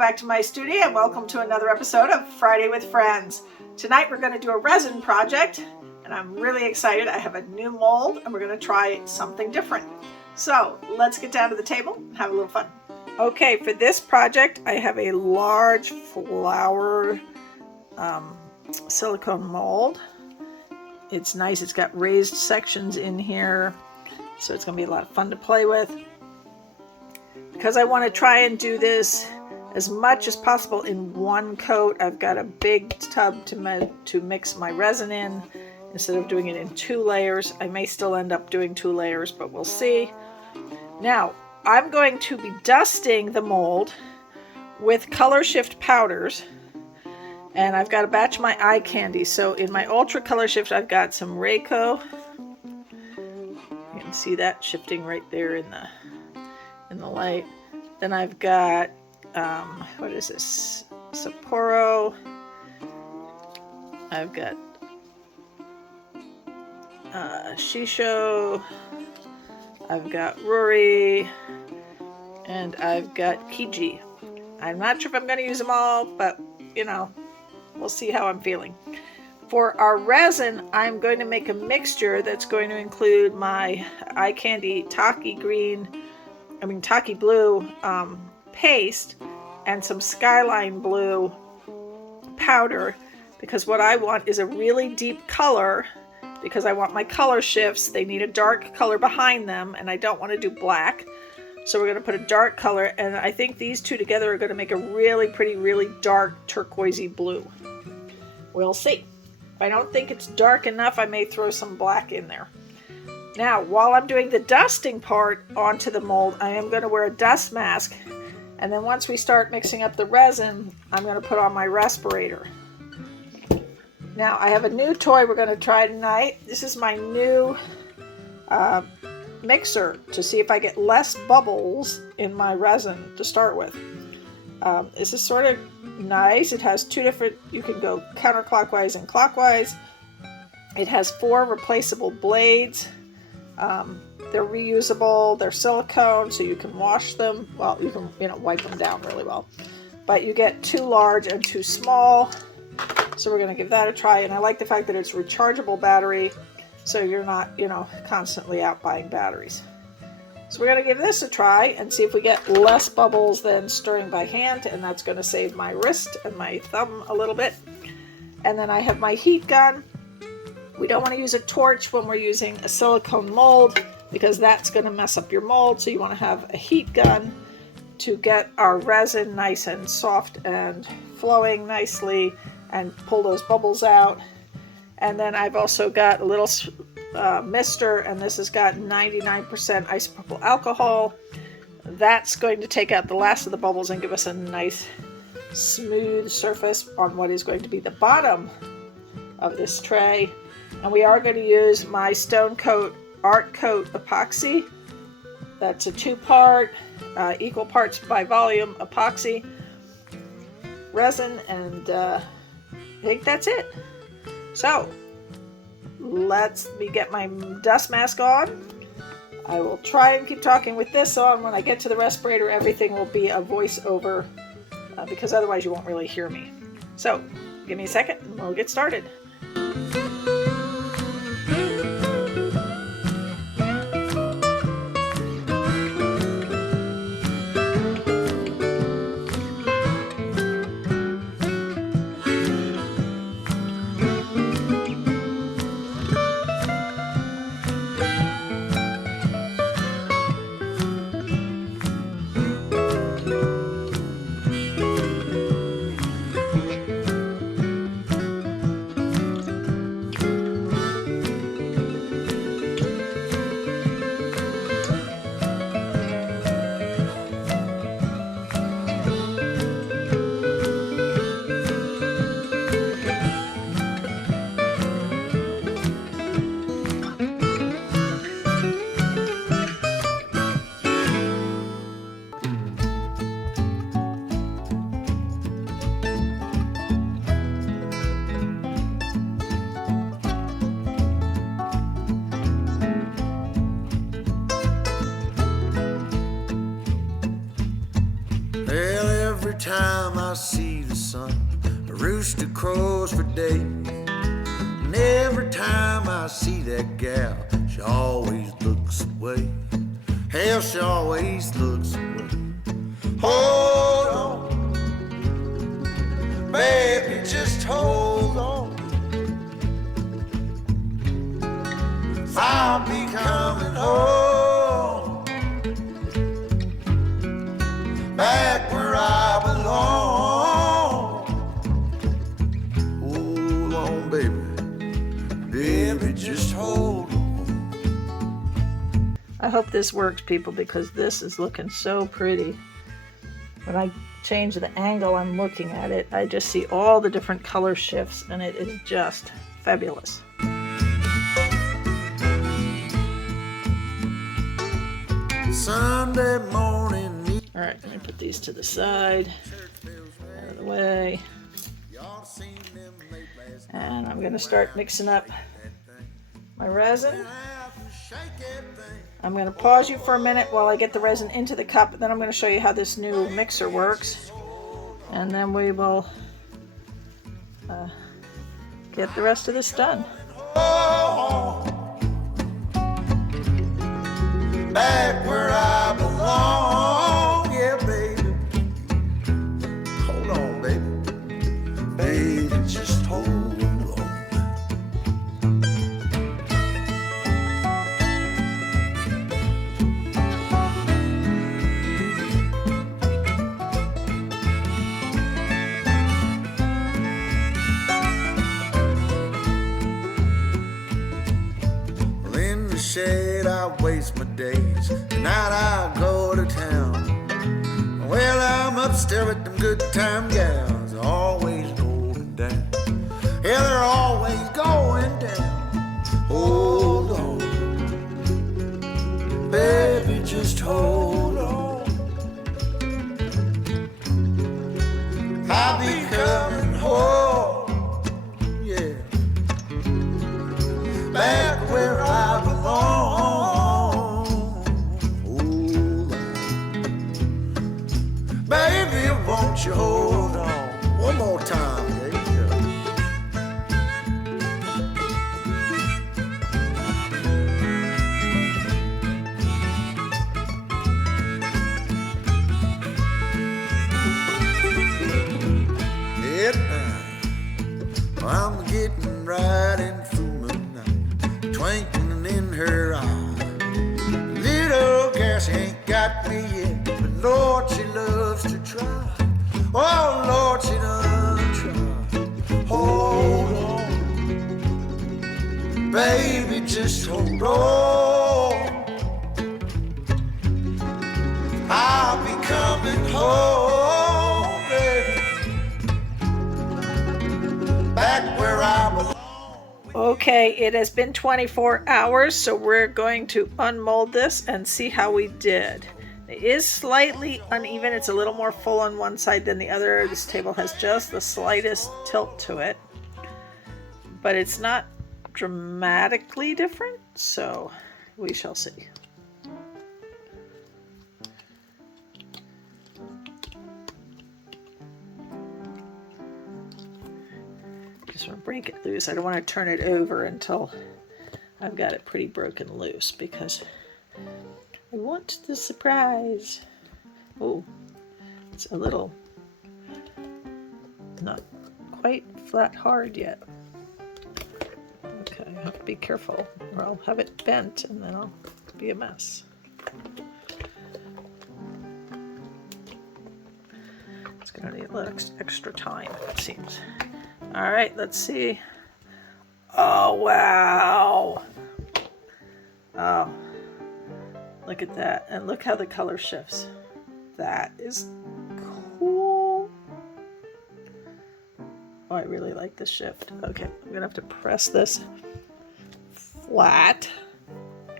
back to my studio and welcome to another episode of Friday with Friends. Tonight we're going to do a resin project and I'm really excited. I have a new mold and we're going to try something different. So let's get down to the table and have a little fun. Okay, for this project I have a large flower silicone mold. It's nice, it's got raised sections in here, so it's going to be a lot of fun to play with. Because I want to try and do this as much as possible in one coat, I've got a big tub to mix my resin in instead of doing it in 2 layers. I may still end up doing 2 layers, but we'll see. Now, I'm going to be dusting the mold with Colorshift powders, and I've got a batch of my eye candy. So in my Ultra Colorshift, I've got some Raiko. You can see that shifting right there in the light. Then I've got what is this? Sapporo. I've got Shisho. I've got Ruri, and I've got Kiji. I'm not sure if I'm going to use them all, but you know, we'll see how I'm feeling. For our resin, I'm going to make a mixture that's going to include my eye candy Taki blue paste and some Skyline blue powder, because what I want is a really deep color, because I want my color shifts. They need a dark color behind them and I don't want to do black. So we're going to put a dark color, and I think these two together are going to make a really pretty, really dark turquoisey blue. We'll see. If I don't think it's dark enough, I may throw some black in there. Now, while I'm doing the dusting part onto the mold, I am going to wear a dust mask. And then once we start mixing up the resin, I'm going to put on my respirator. Now, I have a new toy we're going to try tonight. This is my new mixer to see if I get less bubbles in my resin to start with. This is sort of nice. It has 2 different, you can go counterclockwise and clockwise. It has 4 replaceable blades. They're reusable, they're silicone, so you can wash them. Well, you can, wipe them down really well. But you get 2 large and 2 small. So we're going to give that a try. And I like the fact that it's rechargeable battery, so you're not, constantly out buying batteries. So we're going to give this a try and see if we get less bubbles than stirring by hand, and that's going to save my wrist and my thumb a little bit. And then I have my heat gun. We don't want to use a torch when we're using a silicone mold, because that's going to mess up your mold. So you want to have a heat gun to get our resin nice and soft and flowing nicely and pull those bubbles out. And then I've also got a little mister, and this has got 99% isopropyl alcohol. That's going to take out the last of the bubbles and give us a nice smooth surface on what is going to be the bottom of this tray. And we are going to use my Stone Coat Art Coat epoxy. That's a 2-part, equal parts by volume epoxy resin, and I think that's it. So let me get my dust mask on. I will try and keep talking with this on. When I get to the respirator, everything will be a voiceover, because otherwise you won't really hear me. So give me a second and we'll get started. I see the sun, a rooster crows for days. And every time I see that gal, she always looks away. Hell, she always looks away. Hold on, baby, just hold on. I'll be coming home, back where I belong. Hold on, baby, baby, just hold on. I hope this works, people, because this is looking so pretty. When I change the angle I'm looking at it, I just see all the different color shifts, and it is just fabulous. Sunday morning. All right, let me put these to the side, out of the way. And I'm going to start mixing up my resin. I'm going to pause you for a minute while I get the resin into the cup, and then I'm going to show you how this new mixer works. And then we will get the rest of this done. Back where I belong, yeah, baby. Hold on, baby. Baby, just hold on. Well, in the shade I waste my days. Tonight I go to town. Well, I'm upstairs with them good time gals, always going down. Yeah, they're always going down. Hold on, baby, just hold on. I'll be coming home, yeah, back where I belong. Baby, won't you hold on one more time, baby? I'm getting right in through moonlight, twinkling in her eye. Little girl, she ain't got me yet, but Lord, she loves to try. Oh, Lord, she does try. Hold on, baby, just hold on. I'll be coming home, baby, back where I belong. Okay, it has been 24 hours, so we're going to unmold this and see how we did. It is slightly uneven. It's a little more full on one side than the other. This table has just the slightest tilt to it, but it's not dramatically different, so we shall see. Just want to break it loose. I don't want to turn it over until I've got it pretty broken loose, because I want the surprise. Oh, it's a little not quite flat hard yet. Okay, I have to be careful or I'll have it bent and then I'll be a mess. It's gonna need a little extra time, it seems. All right, let's see. Oh, wow. Oh, look at that. And look how the color shifts. That is cool. Oh, I really like this shift. Okay, I'm gonna have to press this flat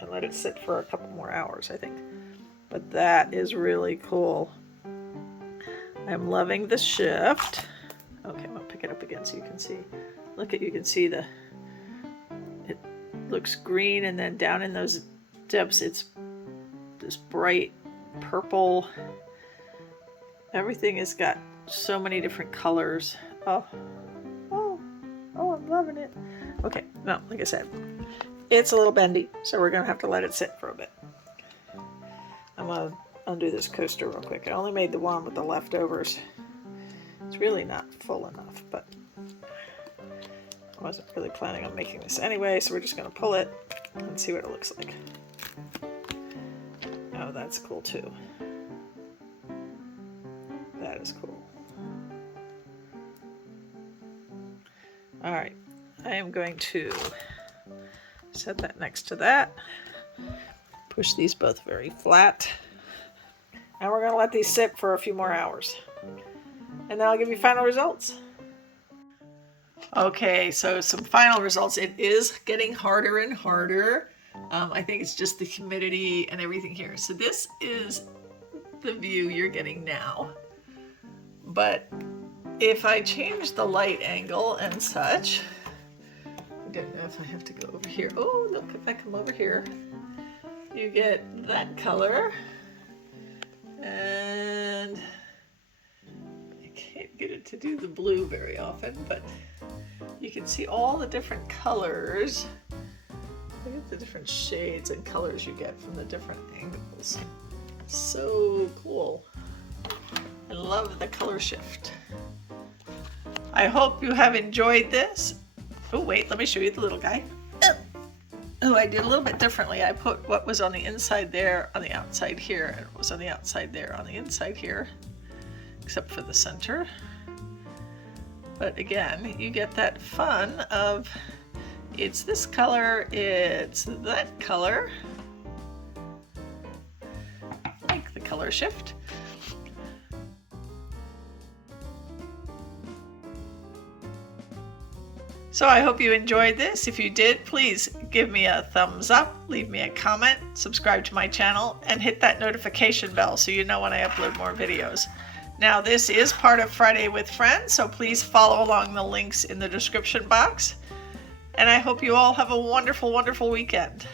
and let it sit for a couple more hours, I think. But that is really cool. I'm loving the shift. Okay, I'm gonna pick it up again so you can see. Look at, you can see it looks green, and then down in those depths it's this bright purple. Everything has got so many different colors. Oh, I'm loving it. Okay, no, like I said, it's a little bendy, so we're gonna have to let it sit for a bit. I'm gonna undo this coaster real quick. I only made the one with the leftovers. It's really not full enough, but I wasn't really planning on making this anyway, so we're just gonna pull it and see what it looks like. Oh, that's cool too. That is cool. All right, I am going to set that next to that. Push these both very flat. And we're gonna let these sit for a few more hours. And then I'll give you final results. Okay, so some final results. It is getting harder and harder. I think it's just the humidity and everything here. So this is the view you're getting now. But if I change the light angle and such, I don't know if I have to go over here. Oh, look, if I come over here, you get that color. And I can't get it to do the blue very often, but you can see all the different colors. Look at the different shades and colors you get from the different angles. So cool. I love the color shift. I hope you have enjoyed this. Oh wait, let me show you the little guy. Oh, I did a little bit differently. I put what was on the inside there on the outside here, and what was on the outside there on the inside here, except for the center. But again, you get that fun of it's this color, it's that color. Like the color shift. So I hope you enjoyed this. If you did, please give me a thumbs up, leave me a comment, subscribe to my channel, and hit that notification bell so you know when I upload more videos. Now this is part of Friday with Friends, so please follow along the links in the description box. And I hope you all have a wonderful, wonderful weekend.